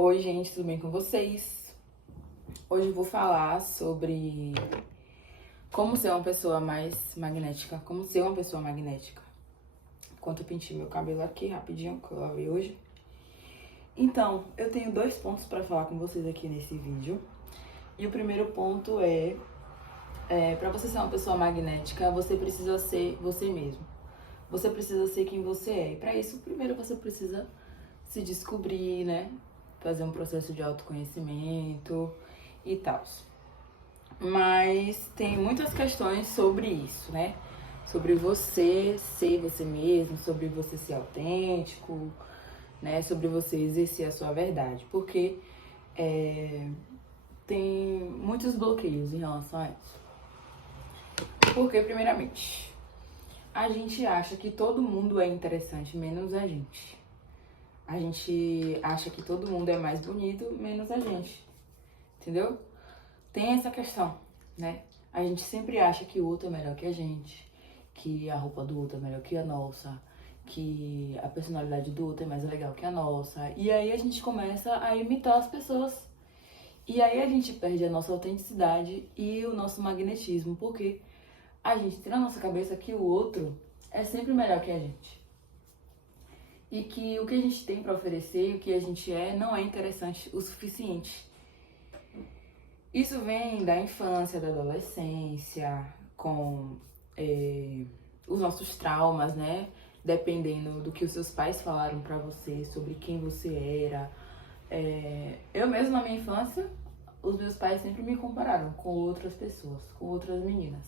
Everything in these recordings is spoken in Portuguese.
Oi, gente, tudo bem com vocês? Hoje eu vou falar sobre como ser uma pessoa mais magnética, como ser uma pessoa magnética. Enquanto eu pentei meu cabelo aqui rapidinho, que eu lavei hoje. Então, eu tenho dois pontos para falar com vocês aqui nesse vídeo. E o primeiro ponto para você ser uma pessoa magnética, você precisa ser você mesmo. Você precisa ser quem você é. E para isso, primeiro você precisa se descobrir, né? Fazer um processo de autoconhecimento e tal. Mas tem muitas questões sobre isso, né? Sobre você ser você mesmo, sobre você ser autêntico, né? Sobre você exercer a sua verdade. Porque tem muitos bloqueios em relação a isso. Porque, primeiramente, a gente acha que todo mundo é interessante, menos a gente. A gente acha que todo mundo é mais bonito, menos a gente. Entendeu? Tem essa questão, né? A gente sempre acha que o outro é melhor que a gente, que a roupa do outro é melhor que a nossa, que a personalidade do outro é mais legal que a nossa. E aí a gente começa a imitar as pessoas. E aí a gente perde a nossa autenticidade e o nosso magnetismo, porque a gente tem na nossa cabeça que o outro é sempre melhor que a gente. E que o que a gente tem para oferecer, o que a gente é, não é interessante o suficiente. Isso vem da infância, da adolescência, com os nossos traumas, né? Dependendo do que os seus pais falaram pra você, sobre quem você era. Eu mesmo, na minha infância, os meus pais sempre me compararam com outras pessoas, com outras meninas.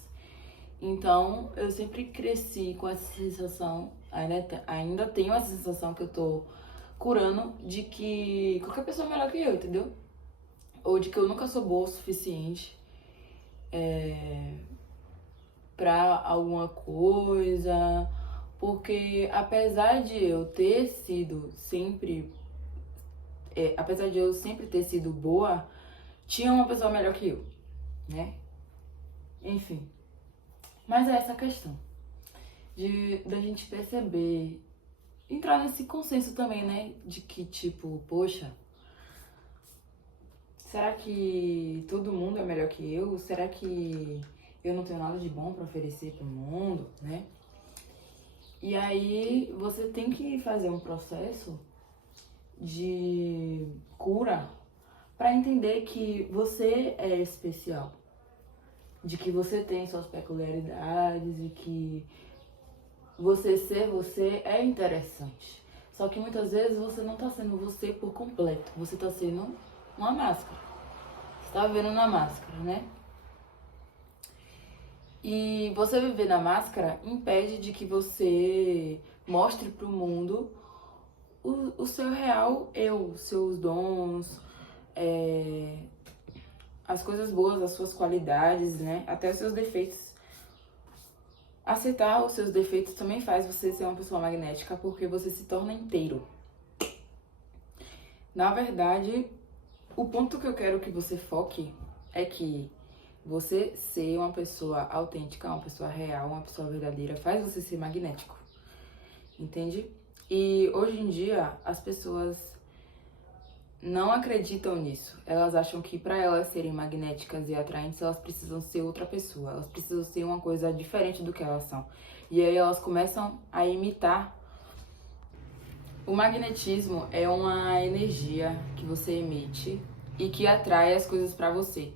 Então, eu sempre cresci com essa sensação, ainda tenho essa sensação que eu tô curando, de que qualquer pessoa é melhor que eu, entendeu? Ou de que eu nunca sou boa o suficiente pra alguma coisa, porque apesar de eu ter sido sempre, apesar de eu sempre ter sido boa, tinha uma pessoa melhor que eu, né? Enfim, mas é essa questão da gente perceber, entrar nesse consenso também, né? De que tipo, poxa, será que todo mundo é melhor que eu? Será que eu não tenho nada de bom pra oferecer pro mundo, né? E aí você tem que fazer um processo de cura para entender que você é especial, de que você tem suas peculiaridades e que você ser você é interessante. Só que muitas vezes você não tá sendo você por completo, você tá sendo uma máscara. Você tá vivendo na máscara, né? E você viver na máscara impede de que você mostre pro mundo o seu real eu, seus dons, as coisas boas, as suas qualidades, né? Até os seus defeitos. Aceitar os seus defeitos também faz você ser uma pessoa magnética, porque você se torna inteiro. Na verdade, o ponto que eu quero que você foque é que você ser uma pessoa autêntica, uma pessoa real, uma pessoa verdadeira, faz você ser magnético. Entende? E hoje em dia, as pessoas não acreditam nisso. Elas acham que para elas serem magnéticas e atraentes, elas precisam ser outra pessoa. Elas precisam ser uma coisa diferente do que elas são. E aí elas começam a imitar. O magnetismo é uma energia que você emite e que atrai as coisas para você.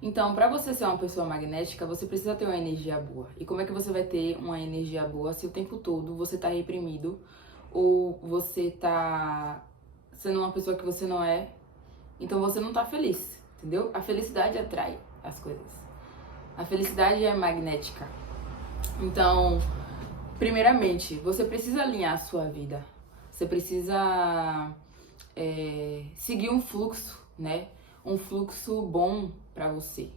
Então, para você ser uma pessoa magnética, você precisa ter uma energia boa. E como é que você vai ter uma energia boa se o tempo todo você tá reprimido ou você tá sendo uma pessoa que você não é? Então você não tá feliz, entendeu? A felicidade atrai as coisas. A felicidade é magnética. Então, primeiramente, você precisa alinhar a sua vida. Você precisa seguir um fluxo, né? Um fluxo bom pra você.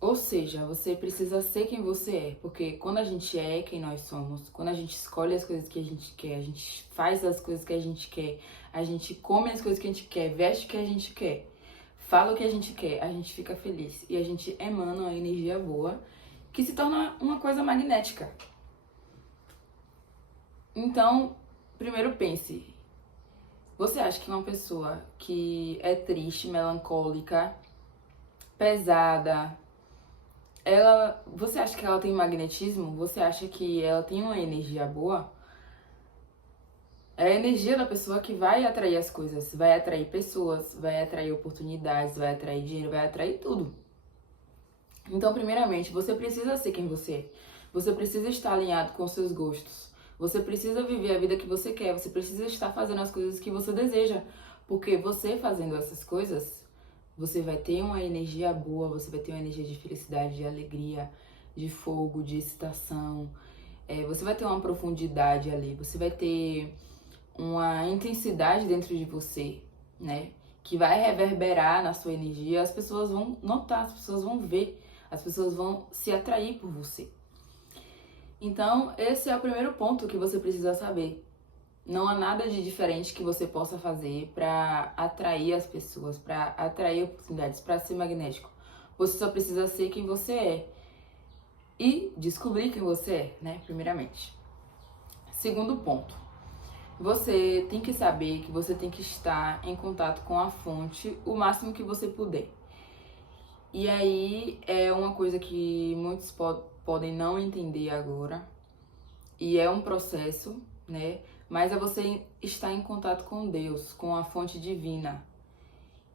Ou seja, você precisa ser quem você é, porque quando a gente é quem nós somos, quando a gente escolhe as coisas que a gente quer, a gente faz as coisas que a gente quer, a gente come as coisas que a gente quer, veste o que a gente quer, fala o que a gente quer, a gente fica feliz e a gente emana uma energia boa que se torna uma coisa magnética. Então, primeiro pense, Você acha que uma pessoa que é triste, melancólica, pesada, você acha que ela tem magnetismo? Você acha que ela tem uma energia boa? É a energia da pessoa que vai atrair as coisas, vai atrair pessoas, vai atrair oportunidades, vai atrair dinheiro, vai atrair tudo. Então, primeiramente, você precisa ser quem você é. Você precisa estar alinhado com os seus gostos. Você precisa viver a vida que você quer. Você precisa estar fazendo as coisas que você deseja. Porque você fazendo essas coisas, você vai ter uma energia boa, você vai ter uma energia de felicidade, de alegria, de fogo, de excitação. Você vai ter uma profundidade ali. Você vai ter uma intensidade dentro de você, né? Que vai reverberar na sua energia. As pessoas vão notar, as pessoas vão ver, as pessoas vão se atrair por você. Então, esse é o primeiro ponto que você precisa saber. Não há nada de diferente que você possa fazer para atrair as pessoas, para atrair oportunidades, para ser magnético. Você só precisa ser quem você é e descobrir quem você é, né? Primeiramente. Segundo ponto. Você tem que saber que você tem que estar em contato com a fonte o máximo que você puder. E aí é uma coisa que muitos podem não entender agora. E é um processo, né? Mas é você estar em contato com Deus, com a fonte divina.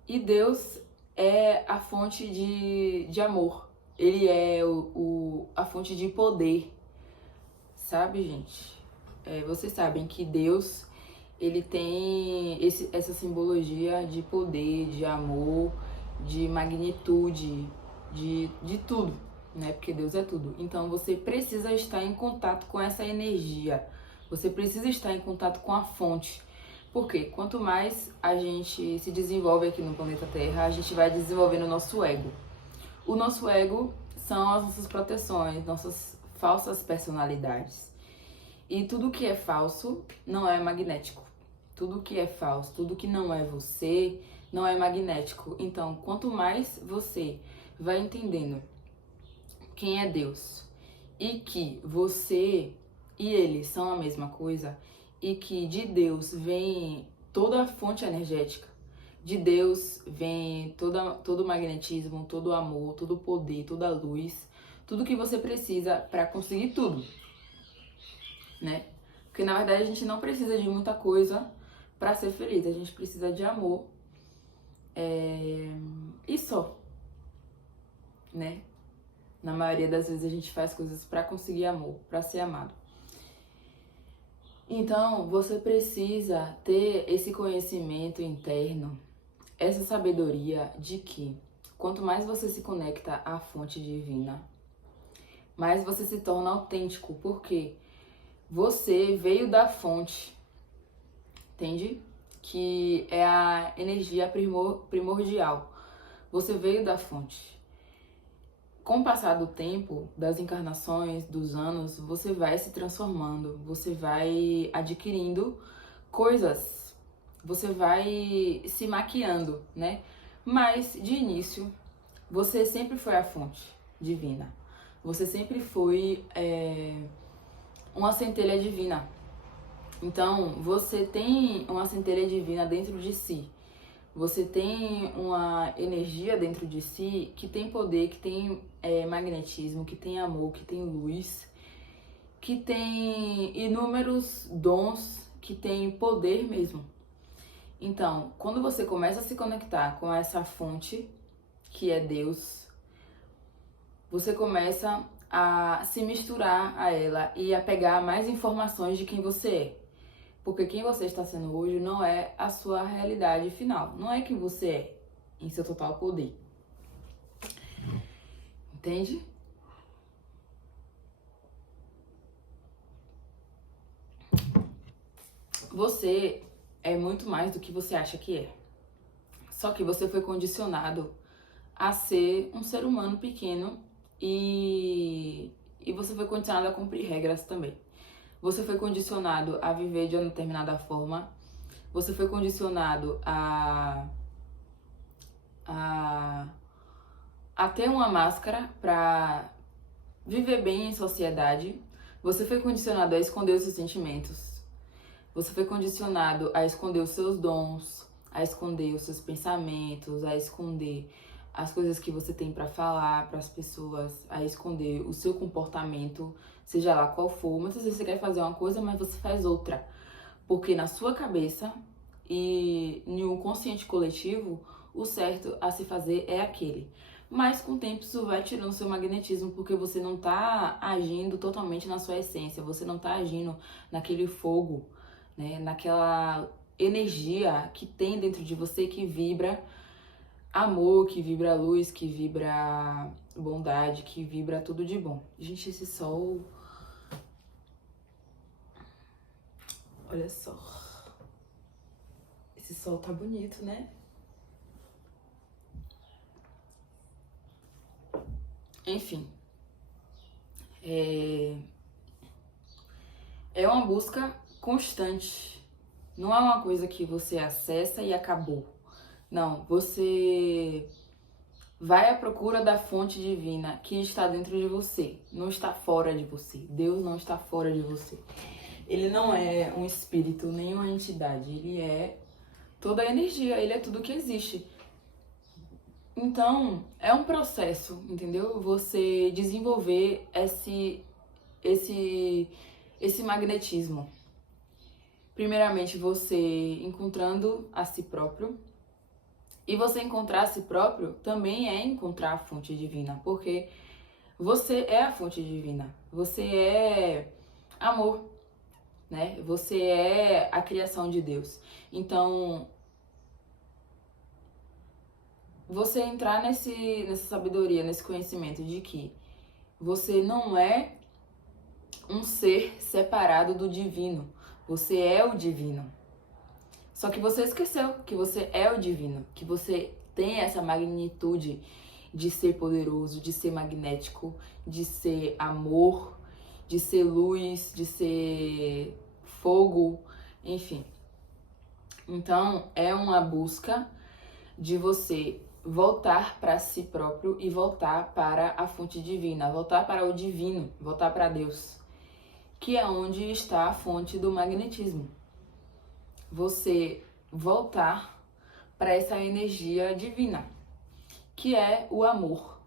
E Deus é a fonte de amor. Ele é a fonte de poder. Sabe, gente? Vocês sabem que Deus, ele tem essa simbologia de poder, de amor, de magnitude, de tudo, né? Porque Deus é tudo. Então você precisa estar em contato com essa energia. Você precisa estar em contato com a fonte. Porque quanto mais a gente se desenvolve aqui no planeta Terra, a gente vai desenvolvendo o nosso ego. O nosso ego são as nossas proteções, nossas falsas personalidades. E tudo que é falso não é magnético. Tudo que é falso, tudo que não é você, não é magnético. Então, quanto mais você vai entendendo quem é Deus e que você e ele são a mesma coisa e que de Deus vem toda a fonte energética, de Deus vem todo o magnetismo, todo o amor, todo o poder, toda a luz, tudo que você precisa para conseguir tudo, né? Porque na verdade a gente não precisa de muita coisa para ser feliz, a gente precisa de amor e só, né? Na maioria das vezes a gente faz coisas para conseguir amor, para ser amado. Então, você precisa ter esse conhecimento interno, essa sabedoria de que quanto mais você se conecta à fonte divina, mais você se torna autêntico, porque você veio da fonte, entende? Que é a energia primordial. Você veio da fonte. Com o passar do tempo, das encarnações, dos anos, você vai se transformando, você vai adquirindo coisas, você vai se maquiando, né? Mas, de início, você sempre foi a fonte divina. Você sempre foi uma centelha divina. Então, você tem uma centelha divina dentro de si. Você tem uma energia dentro de si que tem poder, que tem magnetismo, que tem amor, que tem luz, que tem inúmeros dons, que tem poder mesmo. Então, quando você começa a se conectar com essa fonte, que é Deus, você começa a se misturar a ela e a pegar mais informações de quem você é. Porque quem você está sendo hoje não é a sua realidade final. Não é quem você é em seu total poder. Entende? Você é muito mais do que você acha que é. Só que você foi condicionado a ser um ser humano pequeno e você foi condicionado a cumprir regras também. Você foi condicionado a viver de uma determinada forma. Você foi condicionado a ter uma máscara para viver bem em sociedade. Você foi condicionado a esconder os seus sentimentos, Você foi condicionado a esconder os seus dons, a esconder os seus pensamentos, a esconder as coisas que você tem para falar para as pessoas, a esconder o seu comportamento, seja lá qual for. Muitas vezes você quer fazer uma coisa, mas você faz outra. Porque na sua cabeça e no consciente coletivo, o certo a se fazer é aquele. Mas com o tempo isso vai tirando seu magnetismo, porque você não tá agindo totalmente na sua essência, você não tá agindo naquele fogo, né, naquela energia que tem dentro de você que vibra amor, que vibra luz, que vibra bondade, que vibra tudo de bom. Gente, esse sol... Olha só. Esse sol tá bonito, né? Enfim. É uma busca constante. Não é uma coisa que você acessa e acabou. Não, você vai à procura da fonte divina que está dentro de você, não está fora de você. Deus não está fora de você. Ele não é um espírito, nem uma entidade. Ele é toda a energia, ele é tudo que existe. Então, é um processo, entendeu? Você desenvolver esse magnetismo. Primeiramente, você encontrando a si próprio. E você encontrar a si próprio também é encontrar a fonte divina, porque você é a fonte divina. Você é amor, né? Você é a criação de Deus. Então, você entrar nessa sabedoria, nesse conhecimento de que você não é um ser separado do divino. Você é o divino. Só que você esqueceu que você é o divino, que você tem essa magnitude de ser poderoso, de ser magnético, de ser amor, de ser luz, de ser fogo, enfim. Então, é uma busca de você voltar para si próprio e voltar para a fonte divina, voltar para o divino, voltar para Deus, que é onde está a fonte do magnetismo. Você voltar para essa energia divina, que é o amor.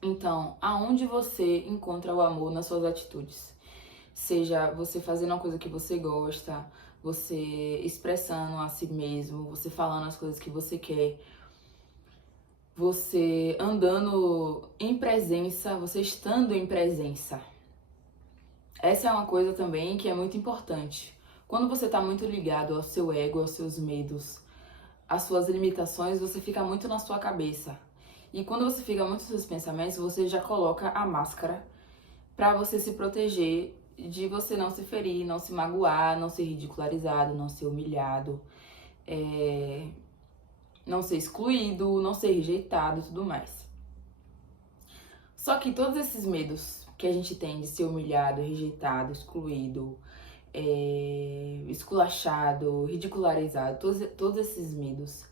Então, aonde você encontra o amor nas suas atitudes? Seja você fazendo uma coisa que você gosta, você expressando a si mesmo, você falando as coisas que você quer, você andando em presença, você estando em presença. Essa é uma coisa também que é muito importante. Quando você está muito ligado ao seu ego, aos seus medos, às suas limitações, você fica muito na sua cabeça. E quando você fica muito nos seus pensamentos, você já coloca a máscara para você se proteger de você não se ferir, não se magoar, não ser ridicularizado, não ser humilhado, não ser excluído, não ser rejeitado e tudo mais. Só que todos esses medos que a gente tem de ser humilhado, rejeitado, excluído, esculachado, ridicularizado, todos esses medos,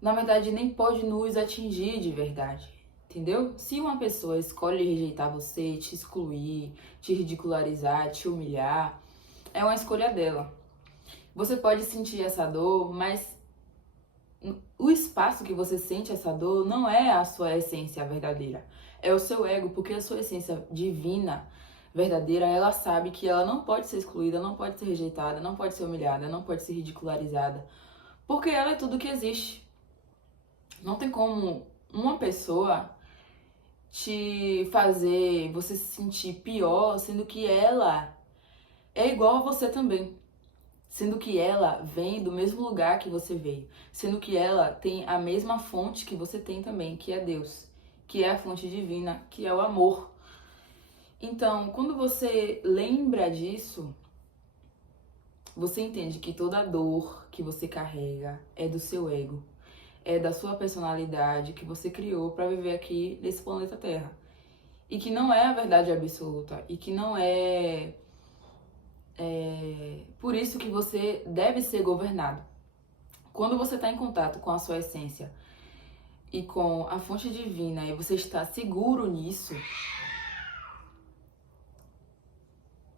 na verdade nem pode nos atingir de verdade, entendeu? Se uma pessoa escolhe rejeitar você, te excluir, te ridicularizar, te humilhar, é uma escolha dela. Você pode sentir essa dor, mas o espaço que você sente essa dor não é a sua essência verdadeira, é o seu ego, porque a sua essência divina, verdadeira, ela sabe que ela não pode ser excluída, não pode ser rejeitada, não pode ser humilhada, não pode ser ridicularizada, porque ela é tudo que existe. Não tem como uma pessoa te fazer você se sentir pior, sendo que ela é igual a você também. Sendo que ela vem do mesmo lugar que você veio. Sendo que ela tem a mesma fonte que você tem também, que é Deus. Que é a fonte divina, que é o amor. Então, quando você lembra disso, você entende que toda a dor que você carrega é do seu ego. É da sua personalidade que você criou para viver aqui nesse planeta Terra. E que não é a verdade absoluta. E que não é por isso que você deve ser governado. Quando você está em contato com a sua essência e com a fonte divina e você está seguro nisso...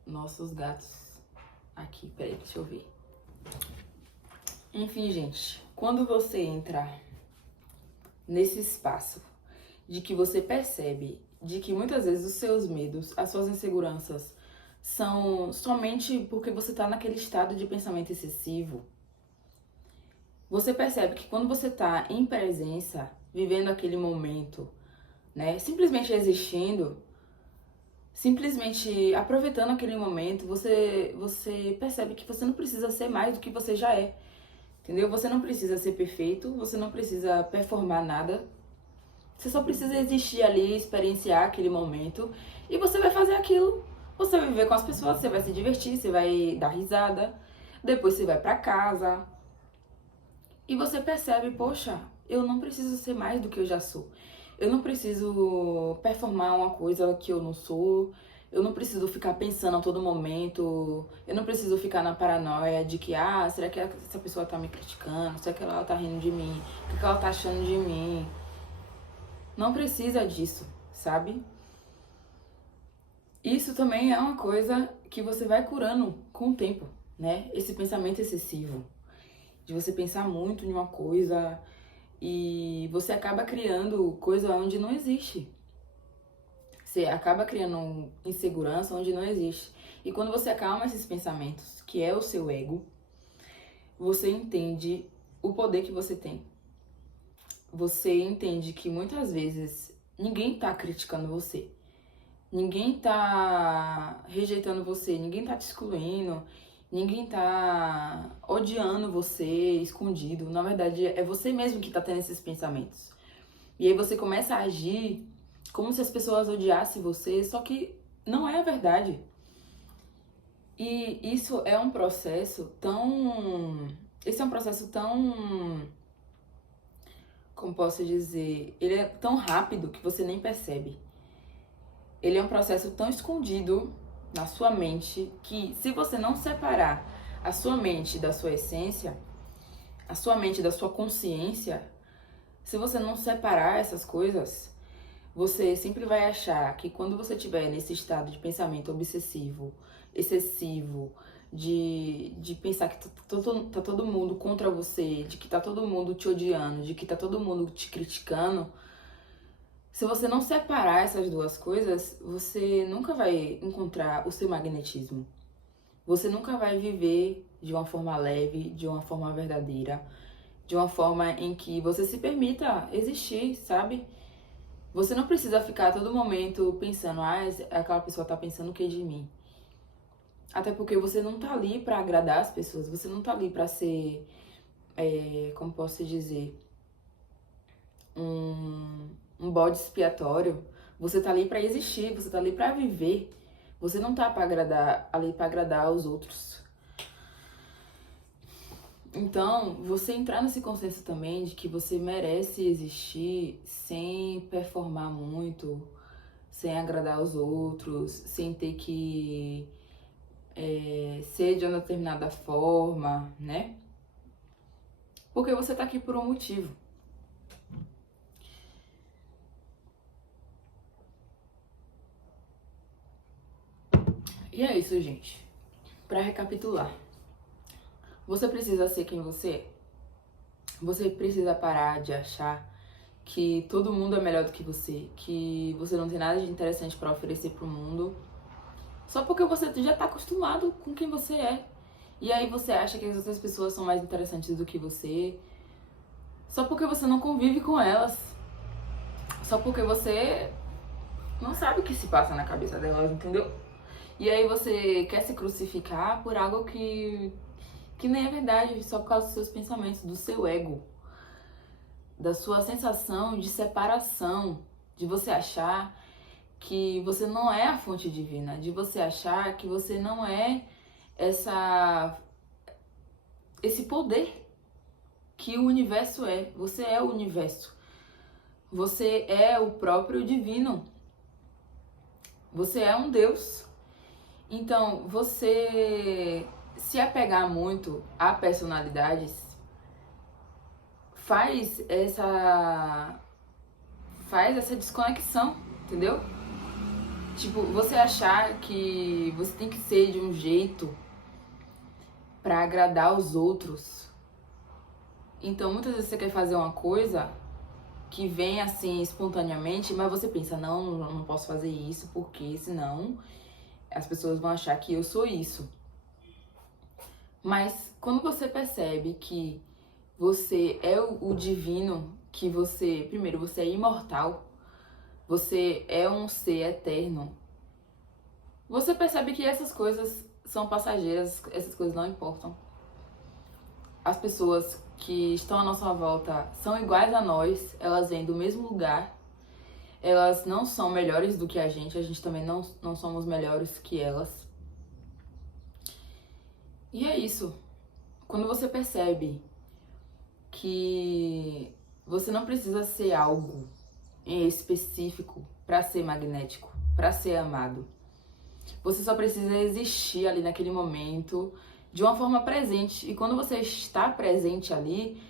Nossos gatos. Aqui, peraí, deixa eu ver. Enfim, gente, quando você entra nesse espaço de que você percebe de que muitas vezes os seus medos, as suas inseguranças são somente porque você tá naquele estado de pensamento excessivo, você percebe que quando você tá em presença, vivendo aquele momento, né, simplesmente existindo, simplesmente aproveitando aquele momento, você percebe que você não precisa ser mais do que você já é, entendeu? Você não precisa ser perfeito, você não precisa performar nada, você só precisa existir ali, experienciar aquele momento e você vai fazer aquilo. Você vai viver com as pessoas, você vai se divertir, você vai dar risada, depois você vai pra casa e você percebe, poxa, eu não preciso ser mais do que eu já sou. Eu não preciso performar uma coisa que eu não sou. Eu não preciso ficar pensando a todo momento. Eu não preciso ficar na paranoia de que, será que essa pessoa tá me criticando? Será que ela tá rindo de mim? O que ela tá achando de mim? Não precisa disso, sabe? Isso também é uma coisa que você vai curando com o tempo, né? Esse pensamento excessivo, de você pensar muito em uma coisa e você acaba criando coisa onde não existe. Você acaba criando insegurança onde não existe. E quando você acalma esses pensamentos, que é o seu ego, você entende o poder que você tem. Você entende que muitas vezes ninguém tá criticando você. Ninguém tá rejeitando você, ninguém tá te excluindo, ninguém tá odiando você escondido. Na verdade, é você mesmo que tá tendo esses pensamentos. E aí você começa a agir como se as pessoas odiassem você, só que não é a verdade. E isso é um processo tão... Esse é um processo tão... Como posso dizer? Ele é tão rápido que você nem percebe. Ele é um processo tão escondido na sua mente que, se você não separar a sua mente da sua essência, a sua mente da sua consciência, se você não separar essas coisas, você sempre vai achar que quando você estiver nesse estado de pensamento obsessivo, excessivo, de pensar que tá todo mundo contra você, de que tá todo mundo te odiando, de que tá todo mundo te criticando, se você não separar essas duas coisas, você nunca vai encontrar o seu magnetismo. Você nunca vai viver de uma forma leve, de uma forma verdadeira, de uma forma em que você se permita existir, sabe? Você não precisa ficar a todo momento pensando, aquela pessoa tá pensando o que de mim? Até porque você não tá ali pra agradar as pessoas, você não tá ali pra ser, como posso dizer, um bode expiatório. Você tá ali pra existir, você tá ali pra viver. Você não tá ali pra agradar aos outros. Então, você entrar nesse consenso também de que você merece existir sem performar muito, sem agradar aos outros, sem ter que ser de uma determinada forma, né? Porque você tá aqui por um motivo. E é isso, gente. Pra recapitular, você precisa ser quem você é. Você precisa parar de achar que todo mundo é melhor do que você, que você não tem nada de interessante pra oferecer pro mundo, só porque você já tá acostumado com quem você é. E aí você acha que as outras pessoas são mais interessantes do que você, só porque você não convive com elas, só porque você não sabe o que se passa na cabeça delas, entendeu? E aí você quer se crucificar por algo que nem é verdade, só por causa dos seus pensamentos, do seu ego, da sua sensação de separação, de você achar que você não é a fonte divina, de você achar que você não é esse poder que o universo é. Você é o universo. Você é o próprio divino. Você é um Deus. Então, você se apegar muito a personalidades faz essa desconexão, entendeu? Tipo, você achar que você tem que ser de um jeito pra agradar os outros. Então, muitas vezes você quer fazer uma coisa que vem assim espontaneamente, mas você pensa, não posso fazer isso, porque senão as pessoas vão achar que eu sou isso. Mas quando você percebe que você é o divino, que você, primeiro, você é imortal, você é um ser eterno, você percebe que essas coisas são passageiras, essas coisas não importam. As pessoas que estão à nossa volta são iguais a nós, elas vêm do mesmo lugar, elas não são melhores do que a gente também não somos melhores que elas. E é isso. Quando você percebe que você não precisa ser algo em específico para ser magnético, para ser amado. Você só precisa existir ali naquele momento de uma forma presente. E quando você está presente ali,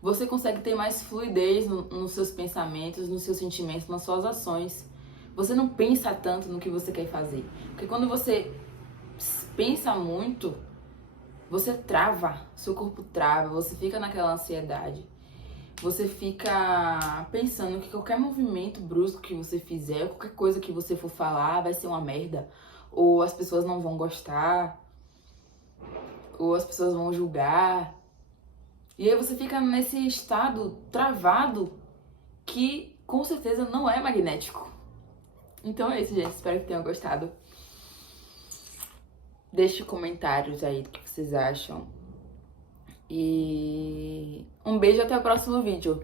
você consegue ter mais fluidez nos seus pensamentos, nos seus sentimentos, nas suas ações. Você não pensa tanto no que você quer fazer. Porque quando você pensa muito, você trava, seu corpo trava, você fica naquela ansiedade. Você fica pensando que qualquer movimento brusco que você fizer, qualquer coisa que você for falar vai ser uma merda. Ou as pessoas não vão gostar. Ou as pessoas vão julgar. E aí você fica nesse estado travado que com certeza não é magnético. Então é isso, gente. Espero que tenham gostado. Deixe comentários aí do que vocês acham. E um beijo, até o próximo vídeo.